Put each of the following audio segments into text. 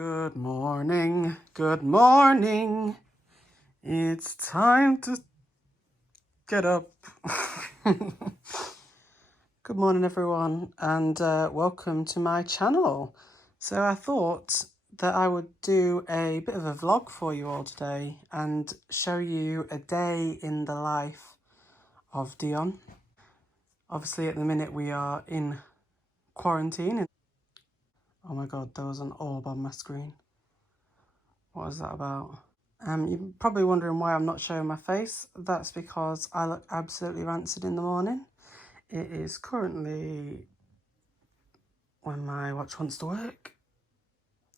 Good morning, good morning. It's time to get up. Good morning, everyone, and welcome to my channel. So I thought that I would do a bit of a vlog for you all today and show you a day in the life of Dion. Obviously, at the minute we are in quarantine. Oh my god, there was an orb on my screen. What is that about? You're probably wondering why I'm not showing my face. That's because I look absolutely rancid in the morning. It is currently, when my watch wants to work,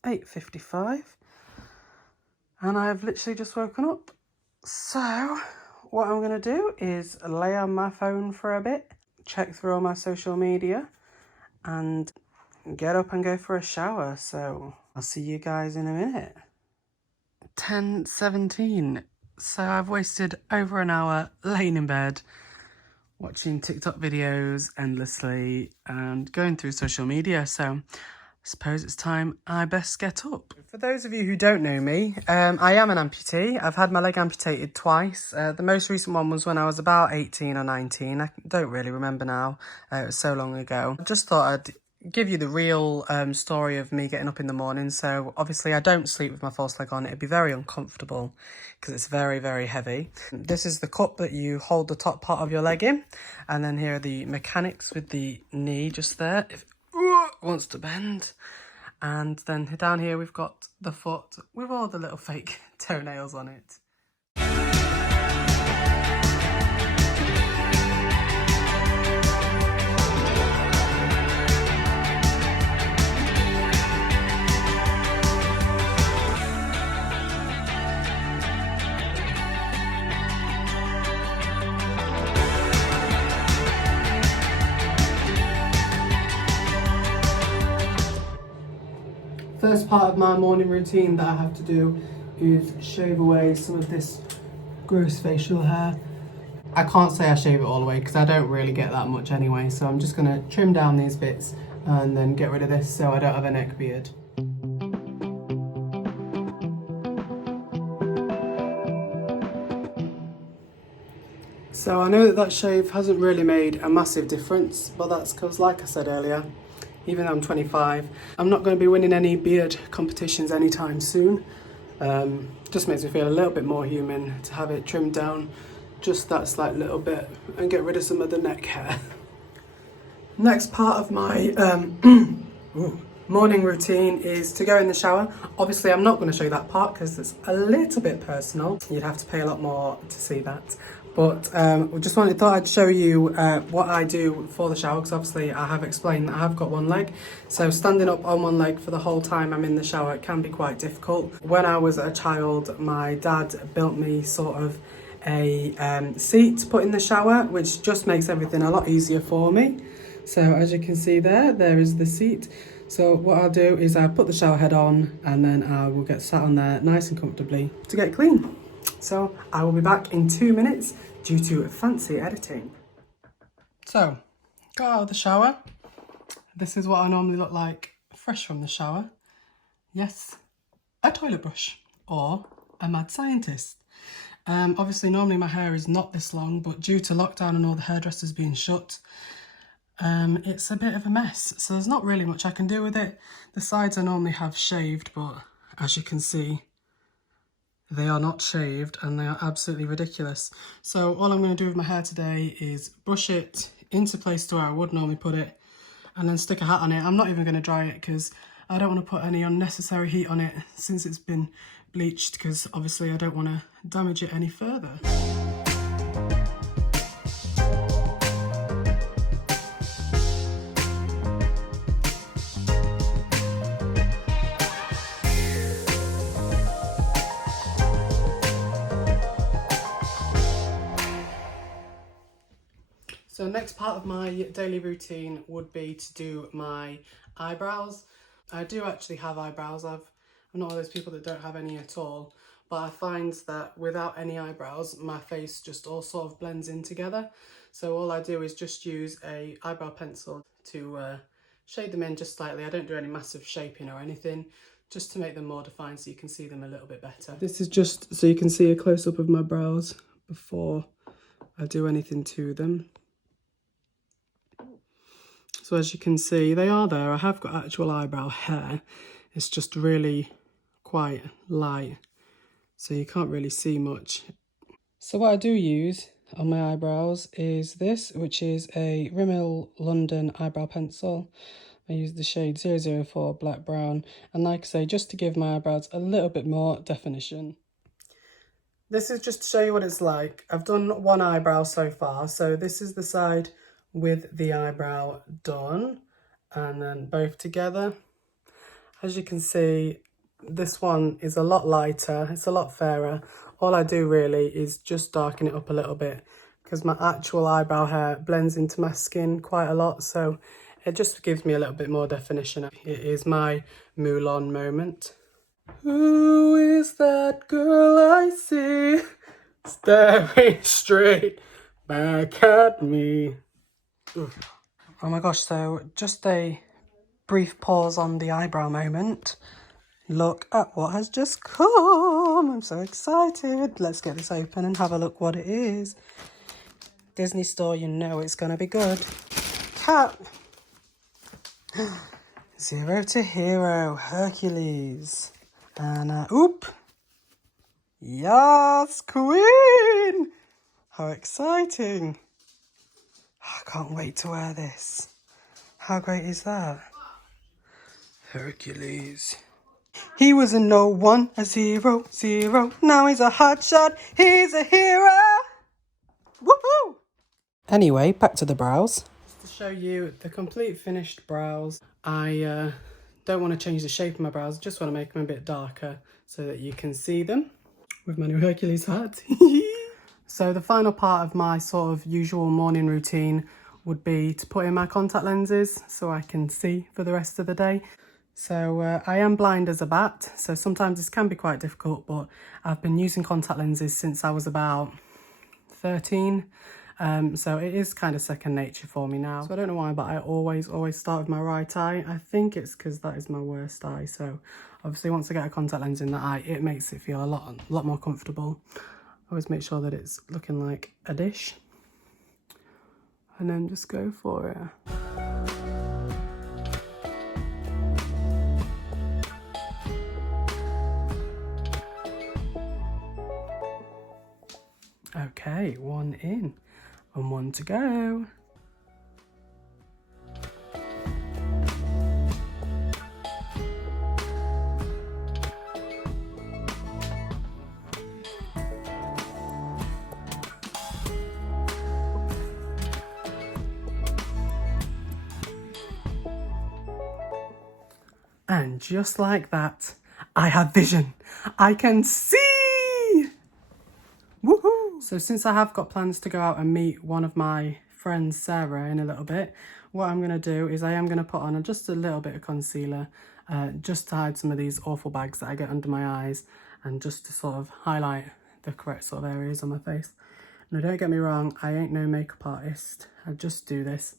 8:55. And I've literally just woken up. So, what I'm going to do is lay on my phone for a bit, check through all my social media, and get up and go for a shower. So, I'll see you guys in a minute. 10:17. So I've wasted over an hour laying in bed, watching TikTok videos endlessly and going through social media. So I suppose it's time I best get up. For those of you who don't know me, I am an amputee. I've had my leg amputated twice. The most recent one was when I was about 18 or 19. I don't really remember now. It was so long ago. I just thought I'd give you the real story of me getting up in the morning. So obviously I don't sleep with my false leg on. It'd be very uncomfortable because it's very, very heavy. This is the cup that you hold the top part of your leg in. And then here are the mechanics with the knee just there if it wants to bend. And then down here we've got the foot with all the little fake toenails on it. First part of my morning routine that I have to do is shave away some of this gross facial hair. I can't say I shave it all away because I don't really get that much anyway, so I'm just going to trim down these bits and then get rid of this so I don't have a neck beard. So I know that that shave hasn't really made a massive difference, but that's because, like I said earlier, even though I'm 25, I'm not going to be winning any beard competitions anytime soon. Just makes me feel a little bit more human to have it trimmed down just that slight little bit and get rid of some of the neck hair. Next part of my morning routine is to go in the shower. Obviously I'm not going to show you that part because it's a little bit personal. You'd have to pay a lot more to see that. But just thought I'd show you what I do for the shower, because obviously I have explained that I have got one leg. So standing up on one leg for the whole time I'm in the shower can be quite difficult. When I was a child, my dad built me sort of a seat to put in the shower, which just makes everything a lot easier for me. So as you can see there is the seat. So what I'll do is I'll put the shower head on and then I will get sat on there nice and comfortably to get clean. So I will be back in 2 minutes due to fancy editing. So, got out of the shower. This is what I normally look like fresh from the shower. Yes, a toilet brush or a mad scientist. Obviously normally my hair is not this long, but due to lockdown and all the hairdressers being shut, it's a bit of a mess. So there's not really much I can do with it. The sides I normally have shaved, but as you can see, they are not shaved and they are absolutely ridiculous. So all I'm going to do with my hair today is brush it into place to where I would normally put it and then stick a hat on it. I'm not even going to dry it because I don't want to put any unnecessary heat on it since it's been bleached, because obviously I don't want to damage it any further. So next part of my daily routine would be to do my eyebrows. I do actually have eyebrows. I'm not one of those people that don't have any at all, but I find that without any eyebrows, my face just all sort of blends in together. So all I do is just use a eyebrow pencil to shade them in just slightly. I don't do any massive shaping or anything, just to make them more defined so you can see them a little bit better. This is just so you can see a close-up of my brows before I do anything to them. So as you can see, they are there. I have got actual eyebrow hair. It's just really quite light, so you can't really see much. So what I do use on my eyebrows is this, which is a Rimmel London eyebrow pencil. I use the shade 004 Black Brown, and like I say, just to give my eyebrows a little bit more definition. This is just to show you what it's like. I've done one eyebrow so far, so this is the side with the eyebrow done, and then both together. As you can see, this one is a lot lighter, it's a lot fairer. All I do really is just darken it up a little bit because my actual eyebrow hair blends into my skin quite a lot, so it just gives me a little bit more definition. It is my Mulan moment. Who is that girl I see staring straight back at me? Oof. Oh my gosh, so just a brief pause on the eyebrow moment. Look at what has just come. I'm so excited. Let's get this open and have a look what it is. Disney store, you know it's gonna be good. Cap. 0 to Hero, Hercules. And oop. Yes, Queen. How exciting. I can't wait to wear this. How great is that? Hercules. He was a no one, a 0, 0. Now he's a hot shot. He's a hero. Woohoo! Anyway, back to the brows. Just to show you the complete finished brows. I don't want to change the shape of my brows. Just want to make them a bit darker so that you can see them with my new Hercules hat. So the final part of my sort of usual morning routine would be to put in my contact lenses so I can see for the rest of the day. So I am blind as a bat, so sometimes this can be quite difficult, but I've been using contact lenses since I was about 13. So it is kind of second nature for me now. So I don't know why, but I always start with my right eye. I think it's because that is my worst eye. So obviously once I get a contact lens in that eye, it makes it feel a lot more comfortable. I always make sure that it's looking like a dish. And then just go for it. Okay, one in and one to go. And just like that, I have vision. I can see! Woohoo! So since I have got plans to go out and meet one of my friends, Sarah, in a little bit, what I'm going to do is I am going to put on just a little bit of concealer, just to hide some of these awful bags that I get under my eyes, and just to sort of highlight the correct sort of areas on my face. Now don't get me wrong, I ain't no makeup artist. I just do this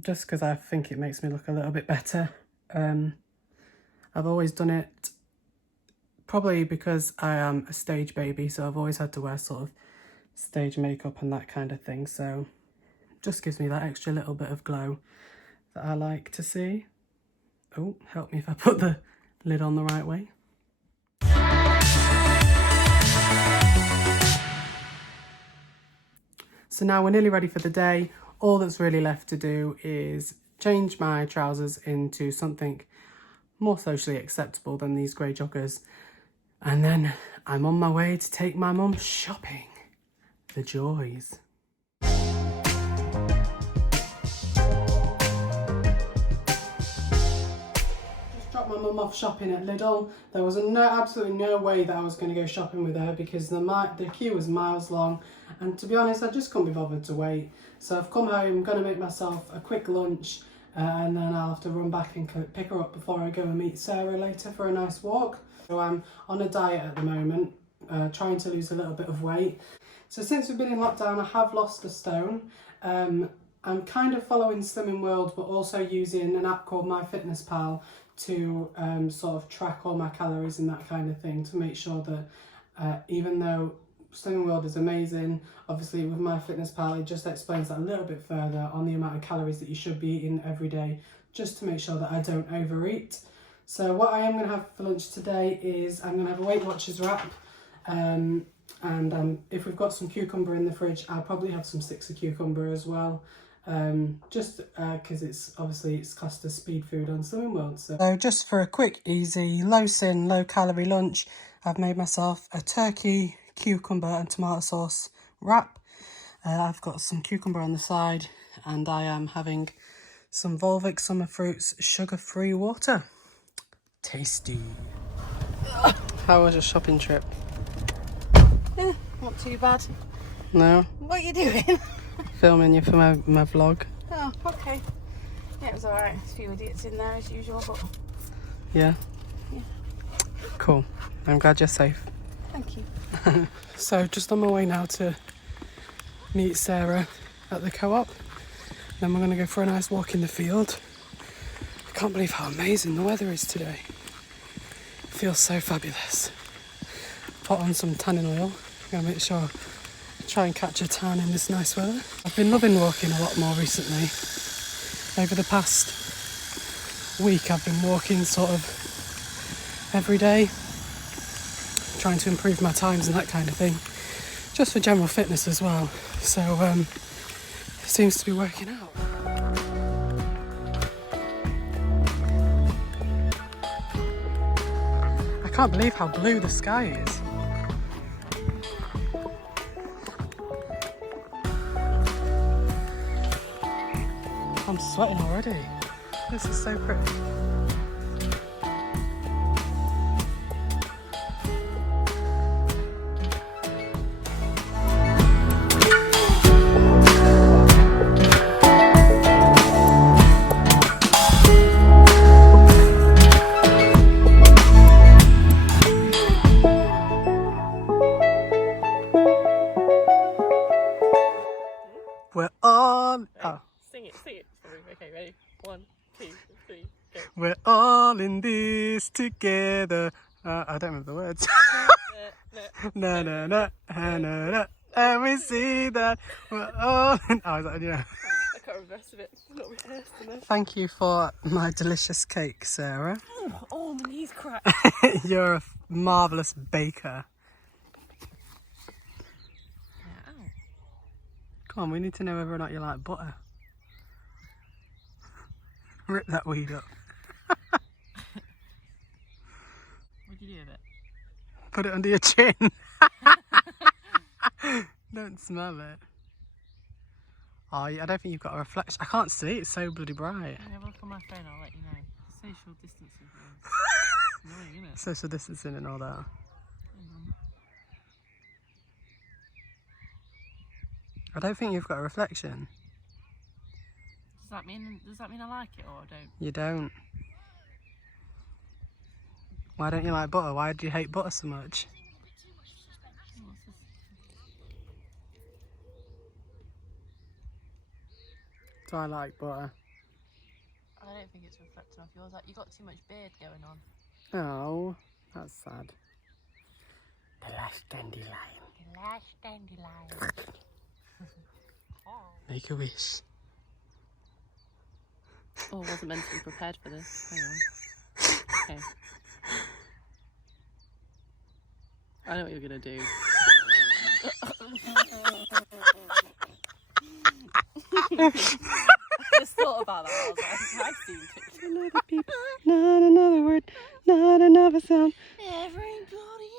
just because I think it makes me look a little bit better. I've always done it probably because I am a stage baby, so I've always had to wear sort of stage makeup and that kind of thing, so just gives me that extra little bit of glow that I like to see. Oh, help me if I put the lid on the right way. So now we're nearly ready for the day. All that's really left to do is change my trousers into something more socially acceptable than these grey joggers. And then I'm on my way to take my mum shopping. The joys. Dropped my mum off shopping at Lidl. There was absolutely no way that I was going to go shopping with her because the queue was miles long, and to be honest I just couldn't be bothered to wait. So I've come home, I'm going to make myself a quick lunch, and then I'll have to run back and pick her up before I go and meet Sarah later for a nice walk. So I'm on a diet at the moment, trying to lose a little bit of weight. So since we've been in lockdown I have lost a stone. I'm kind of following Slimming World, but also using an app called MyFitnessPal to sort of track all my calories and that kind of thing, to make sure that even though Slimming World is amazing, obviously with MyFitnessPal it just explains that a little bit further on the amount of calories that you should be eating every day, just to make sure that I don't overeat. So what I am going to have for lunch today is I'm going to have a Weight Watchers wrap, and if we've got some cucumber in the fridge, I'll probably have some sticks of cucumber as well, just because it's classed as speed food on Slimming World. So just for a quick, easy, low sin, low calorie lunch, I've made myself a turkey, cucumber and tomato sauce wrap. I've got some cucumber on the side, and I am having some Volvic Summer Fruits sugar-free water. Tasty. How was your shopping trip? Not too bad. No? What are you doing? Filming you for my vlog. Oh, okay. Yeah, it was alright. A few idiots in there as usual, but... Yeah? Yeah. Cool. I'm glad you're safe. Thank you. So, just on my way now to meet Sarah at the co-op. Then we're going to go for a nice walk in the field. I can't believe how amazing the weather is today. It feels so fabulous. Put on some tanning oil. I'm going to make sure I try and catch a tan in this nice weather. I've been loving walking a lot more recently. Over the past week I've been walking sort of every day, trying to improve my times and that kind of thing, just for general fitness as well. So it seems to be working out. I can't believe how blue the sky is. I'm sweating already. This is so pretty. We're all... Oh. Sing it for me. Okay, ready? 1, 2, 3, go. We're all in this together. I don't remember the words. Na na na na na na. And we see that we're all in... Oh, is that, yeah. I can't remember the rest of it. I'm not rehearsed enough. Thank you for my delicious cake, Sarah. Oh, my knees cracked. You're a marvellous baker. Ow. Come on, we need to know whether or not you like butter. Rip that weed up. What'd you do with it? Put it under your chin. Don't smell it. Oh, I don't think you've got a reflection. I can't see, it's so bloody bright. I'll have a look on my phone, I'll let you know. Social distancing. Annoying, isn't it? Social distancing and all that. Hang on. I don't think you've got a reflection. Does that mean I like it or I don't? You don't. Why don't you like butter? Why do you hate butter so much? Do I like butter? I don't think it's reflecting off yours. Like, you got too much beard going on. Oh, that's sad. The last dandelion. The last dandelion. Make a wish. Oh, I wasn't mentally prepared for this. Hang on. Okay. I know what you're gonna do. I just thought about that. I was like, I've seen pictures. Another beep, not another word, not another sound. Everybody,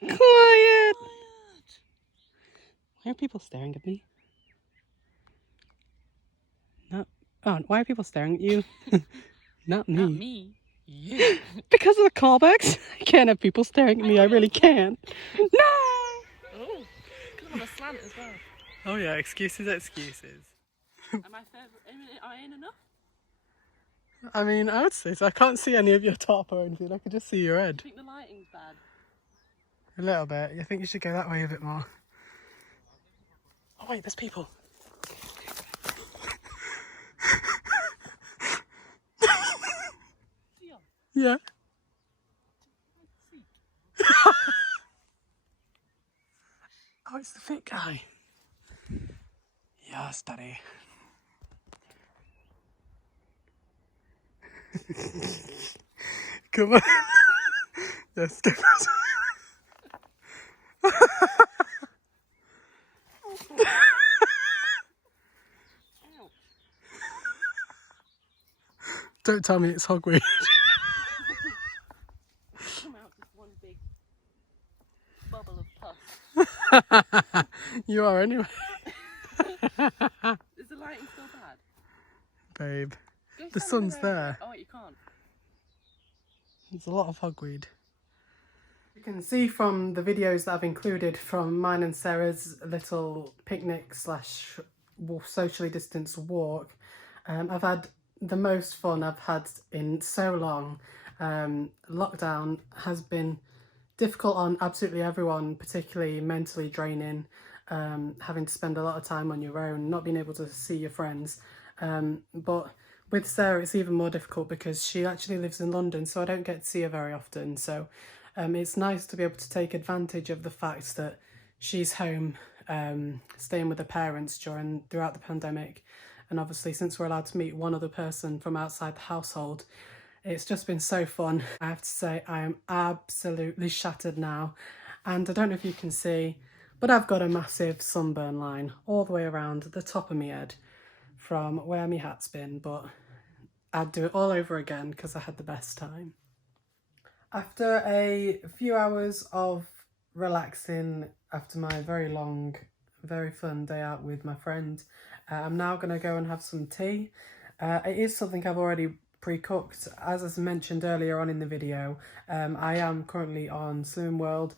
Quiet! Why are people staring at me? No. Oh, why are people staring at you? Not me. Not me. You. Because of the callbacks? I can't have people staring at me. I really can't. No! Oh, because I'm on a slant as well. Oh yeah, excuses. Am I in enough? I mean, I would say so. I can't see any of your top or anything. I can just see your head. I think the lighting's bad. A little bit. I think you should go that way a bit more. Oh wait, there's people. it's the fit guy. Yes, Daddy. Come on. Yes, go. Don't tell me it's hogweed. Come out just one big bubble of pus. You are anyway. Is the lighting still bad? Babe, Go the stand sun's over there. Oh, wait, you can't. There's a lot of hogweed. You can see from the videos that I've included from mine and Sarah's little picnic slash socially distanced walk, I've had the most fun I've had in so long. Lockdown has been difficult on absolutely everyone, particularly mentally draining, having to spend a lot of time on your own, not being able to see your friends. But with Sarah, it's even more difficult because she actually lives in London, so I don't get to see her very often. So it's nice to be able to take advantage of the fact that she's home, staying with her parents throughout the pandemic. And obviously, since we're allowed to meet one other person from outside the household, it's just been so fun. I have to say, I am absolutely shattered now. And I don't know if you can see, but I've got a massive sunburn line all the way around the top of my head from where my hat's been. But I'd do it all over again because I had the best time. After a few hours of relaxing after my very long, very fun day out with my friend, I'm now going to go and have some tea. It is something I've already pre-cooked. As I mentioned earlier on in the video, I am currently on Slimming World,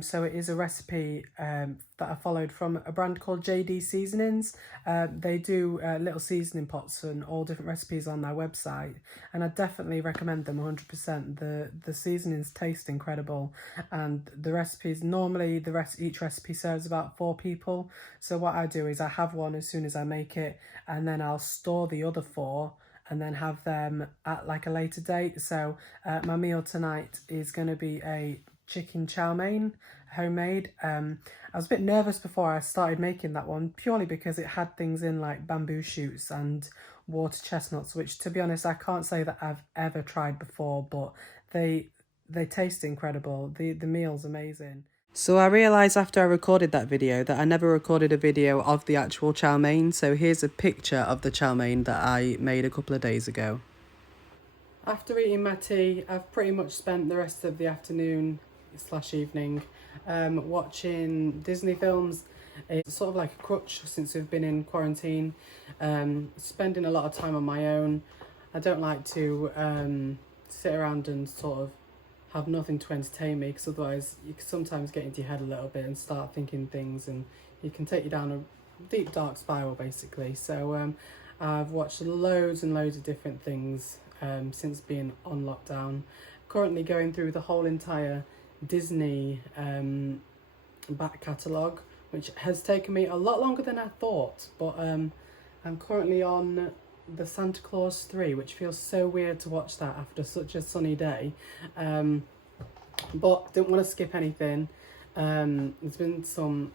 so it is a recipe that I followed from a brand called JD Seasonings. They do little seasoning pots and all different recipes on their website, and I definitely recommend them 100%. The seasonings taste incredible, and the recipes, normally each recipe serves about 4 people, so what I do is I have one as soon as I make it, and then I'll store the other 4 and then have them at like a later date. So my meal tonight is going to be a chicken chow mein, homemade. I was a bit nervous before I started making that one, purely because it had things in like bamboo shoots and water chestnuts, which, to be honest, I can't say that I've ever tried before, but they taste incredible. The meal's amazing. So I realised after I recorded that video that I never recorded a video of the actual chow mein, so here's a picture of the chow mein that I made a couple of days ago. After eating my tea, I've pretty much spent the rest of the afternoon / evening watching Disney films. It's sort of like a crutch since we've been in quarantine, spending a lot of time on my own. I don't like to sit around and sort of have nothing to entertain me, because otherwise you can sometimes get into your head a little bit and start thinking things, and you can take you down a deep dark spiral basically. So I've watched loads and loads of different things since being on lockdown. Currently going through the whole entire Disney back catalogue, which has taken me a lot longer than I thought, but I'm currently on the Santa Claus 3, which feels so weird to watch that after such a sunny day, but didn't want to skip anything. There's been some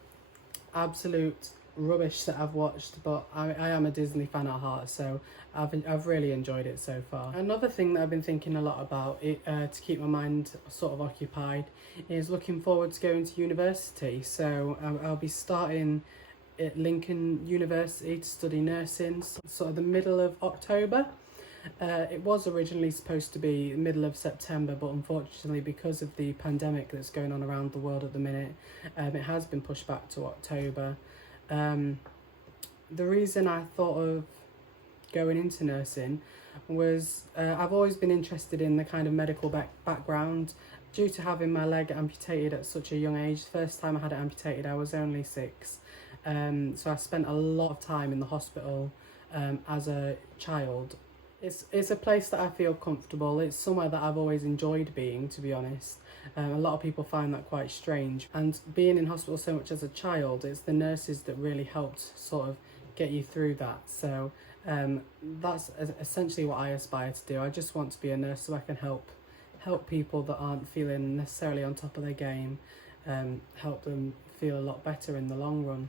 absolute rubbish that I've watched, but I am a Disney fan at heart, so I've really enjoyed it so far. Another thing that I've been thinking a lot about to keep my mind sort of occupied is looking forward to going to university. So I'll be starting at Lincoln University to study nursing, sort of the middle of October. It was originally supposed to be middle of September, but unfortunately, because of the pandemic that's going on around the world at the minute, it has been pushed back to October. The reason I thought of going into nursing was I've always been interested in the kind of medical background. Due to having my leg amputated at such a young age, the first time I had it amputated I was only 6. So I spent a lot of time in the hospital as a child. It's a place that I feel comfortable. It's somewhere that I've always enjoyed being, to be honest. A lot of people find that quite strange. And being in hospital so much as a child, it's the nurses that really helped sort of get you through that. So that's essentially what I aspire to do. I just want to be a nurse so I can help people that aren't feeling necessarily on top of their game, help them feel a lot better in the long run.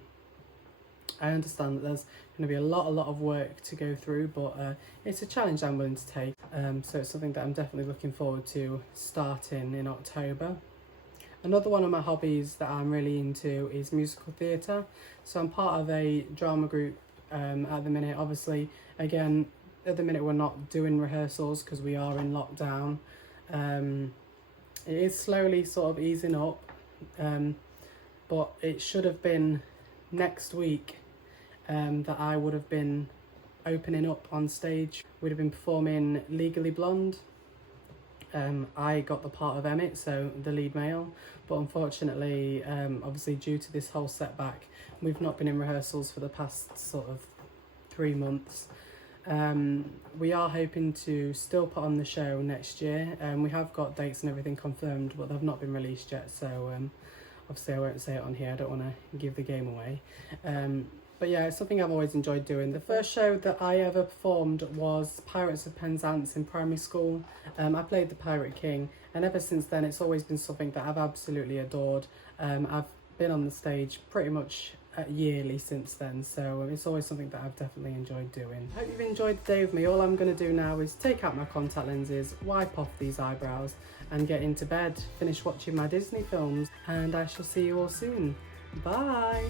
I understand that there's going to be a lot of work to go through, but it's a challenge I'm willing to take. So it's something that I'm definitely looking forward to starting in October. Another one of my hobbies that I'm really into is musical theatre. So I'm part of a drama group at the minute. Obviously, again, at the minute we're not doing rehearsals because we are in lockdown. It is slowly sort of easing up, but it should have been next week that I would have been opening up on stage. We'd have been performing Legally Blonde. I got the part of Emmett, so the lead male, but unfortunately, obviously due to this whole setback, we've not been in rehearsals for the past sort of 3 months. We are hoping to still put on the show next year, and we have got dates and everything confirmed, but they've not been released yet, so obviously I won't say it on here. I don't want to give the game away. But yeah, it's something I've always enjoyed doing. The first show that I ever performed was Pirates of Penzance in primary school. I played the Pirate King, and ever since then it's always been something that I've absolutely adored. I've been on the stage pretty much yearly since then, so it's always something that I've definitely enjoyed doing. Hope you've enjoyed the day with me. All I'm going to do now is take out my contact lenses, wipe off these eyebrows and get into bed, finish watching my Disney films, and I shall see you all soon. Bye!